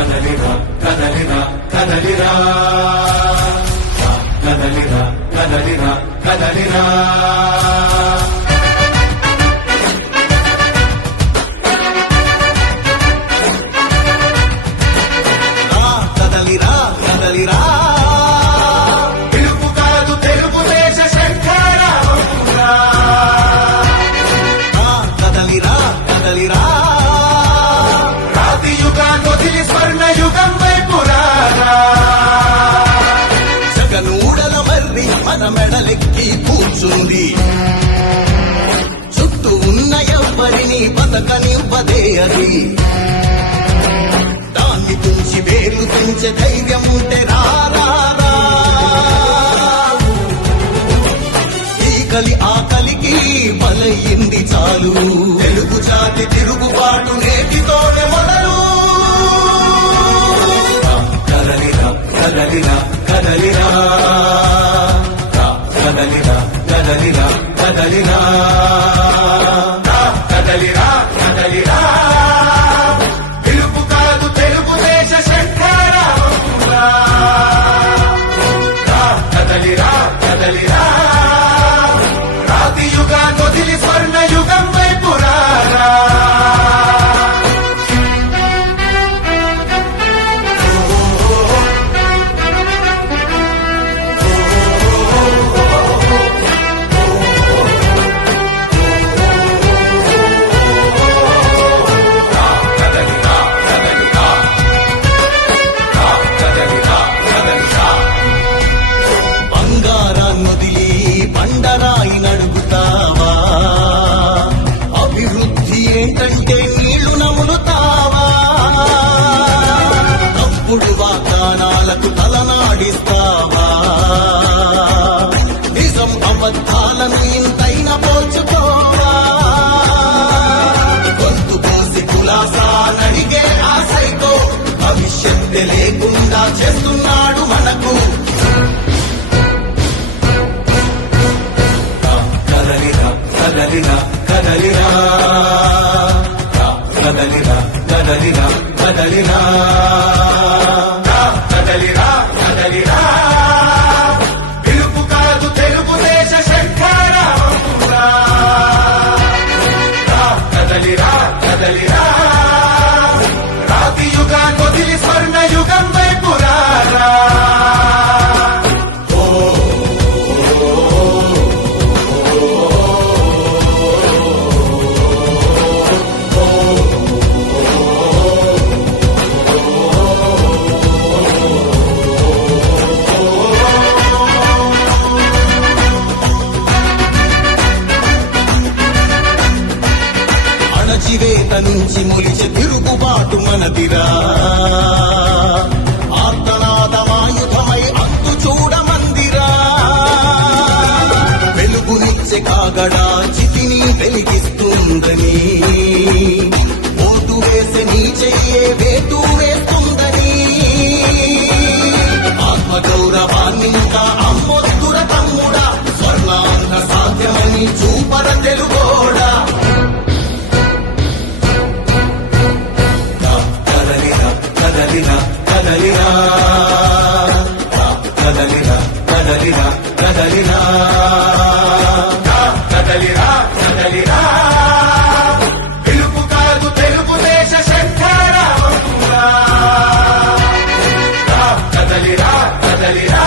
కదలిరా కదలిరా కదలిరా కదలిరా కదలిరా కదలిరా కదలిరా కదలిరా తెలుగు కాదు తెలుగుదేశ శంఖారావంగా కదలిరా కదలిరా రాతి యుగాన్ని వదిలి స్వర్ణ యుగం వైపు రారా జగనూడల మర్రి మన మెడలెక్కి కూర్చుంది చుట్టూ ఉన్న ఎవ్వరిని బతకనివ్వదే అది దాన్ని తుంచి వేలు తుంచే ధైర్యం ఉంటే రారా ఈ కలి ఆకలికి బలయింది చాలు తెలుగు జాతి తిరుగుబాటు నేటితోనే మొదలు కదలిరా కదలిరా కదలిరా కదలిరా కదలిరా కదలిరా కదలిరా కదలిరా తెలుగు కాదు తెలుగుదేశ శంఖారావంగా కదలిరా కదలిరా రాతి యుగాన్ని వదిలి స్వర్ణ యుగం వైపు రారా ఏంటంటే నీళ్లు నములుతావా తప్పుడు వాగ్దానాలకు తలనాడిస్తావా నిజం అబద్ధాలను ఇంతైనా పోల్చుకోవా గొంతు కోసి కులాసా నడిగే ఆశతో భవిష్యత్తు లేకుండా చేస్తున్నాడు మనకు కదలిరా కదలిరా కదలిరా కదలిరా కదలిరా కదలిరా కదలిరా కదలిరా తెలుగు కాదు తెలుగుదేశ శంఖారావంగా కదలిరా కదలిరా రాతి యుగాన్ని వదిలి స్వర్ణ యుగం వైపు రారా అణచివేత నుంచి మొలిచే తిరుగుబాటు మనదిరా ఆర్తనాదమాయుధమై అంతు చూడమందిరా వెలుగునిచ్చే కాగడా చితిని వెలిగిస్తుందని ఓటు వేసే నీ చెయ్యే వేటు వేస్తుందని ఆత్మగౌరవాన్ని ఇంకా అమ్మొద్దుర తమ్ముడా స్వర్ణాంగ సాధ్యమని చూపర తెలుగోడా కదలిరా కదలిరా కదలిరా కదలిరా కదలిరా కదలిరా కదలిరా తెలుగు కాదు తెలుగుదేశ శంఖారావంగా కదలిరా కదలిరా